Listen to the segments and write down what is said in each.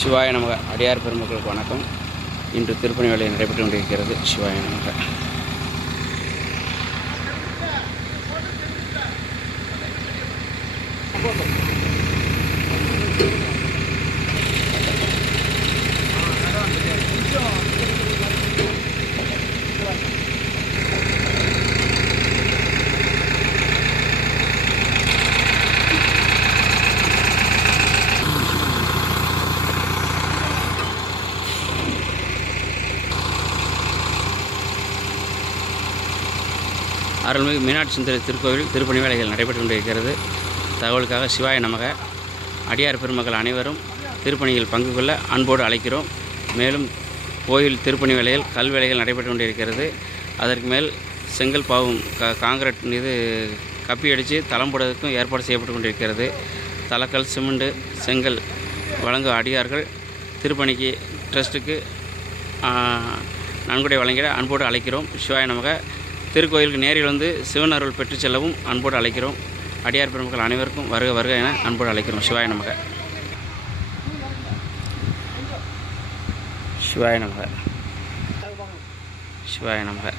சிவாய நமக. அடியார் பெருமக்களுக்கு வணக்கம். இன்று திருப்பணி வேலை நடைபெற்று கொண்டிருக்கிறது. சிவாய நமக. அருள்மிகு மீனாட்சி சுந்தரி திருக்கோவில் திருப்பணி வேலைகள் நடைபெற்று கொண்டிருக்கிறது. தகவலுக்காக சிவாய நமக. அடியார் பெருமக்கள் அனைவரும் திருப்பணியில் பங்கு கொள்ள அன்போடு அழைக்கிறோம். மேலும் கோயில் திருப்பணி வேலைகள் கல் வேலைகள் நடைபெற்று கொண்டிருக்கிறது. அதற்கு மேல் செங்கல் பாவும் காங்கிரீட் மீது கப்பி அடித்து தளம் போடுவதற்கும் ஏற்பாடு செய்யப்பட்டு கொண்டிருக்கிறது. தலக்கல் சிமெண்டு செங்கல் வழங்கும் அடியார்கள் திருப்பணிக்கு ட்ரஸ்ட்டுக்கு நன்கொடை வழங்கிட அன்போடு அழைக்கிறோம். சிவாய நமக. திருக்கோயிலுக்கு நேரில் வந்து சிவன் அருள் பெற்று செல்லவும் அன்போடு அழைக்கிறோம். அடியார் பெருமக்கள் அனைவருக்கும் வருக வருக என அன்போடு அழைக்கிறோம். சிவாய நமக. சிவாய நமக. சிவாய நமக.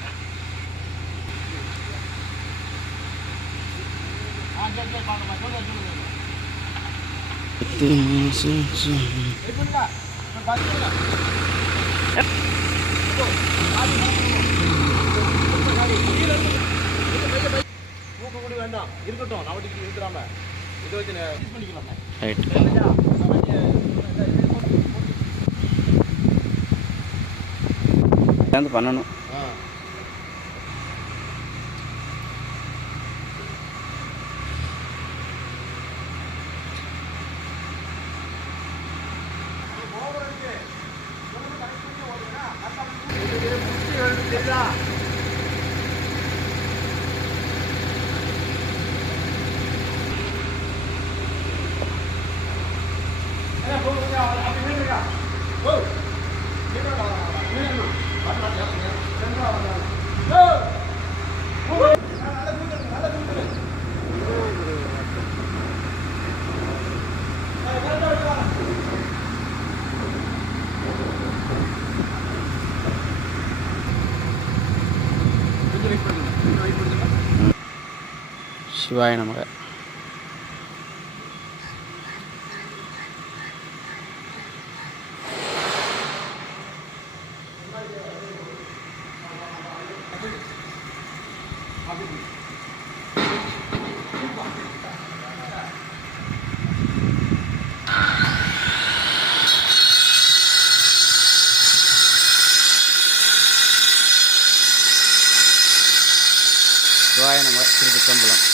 வேண்டாம் இருக்கட்டும், நாளைக்கு இருக்கிறாம இதை வச்சு யூஸ் பண்ணிக்கலாமே. ரைட் பண்ணணும். சிவாய நமக. சிவாய நமக. திருச்சிற்றம்பலம்.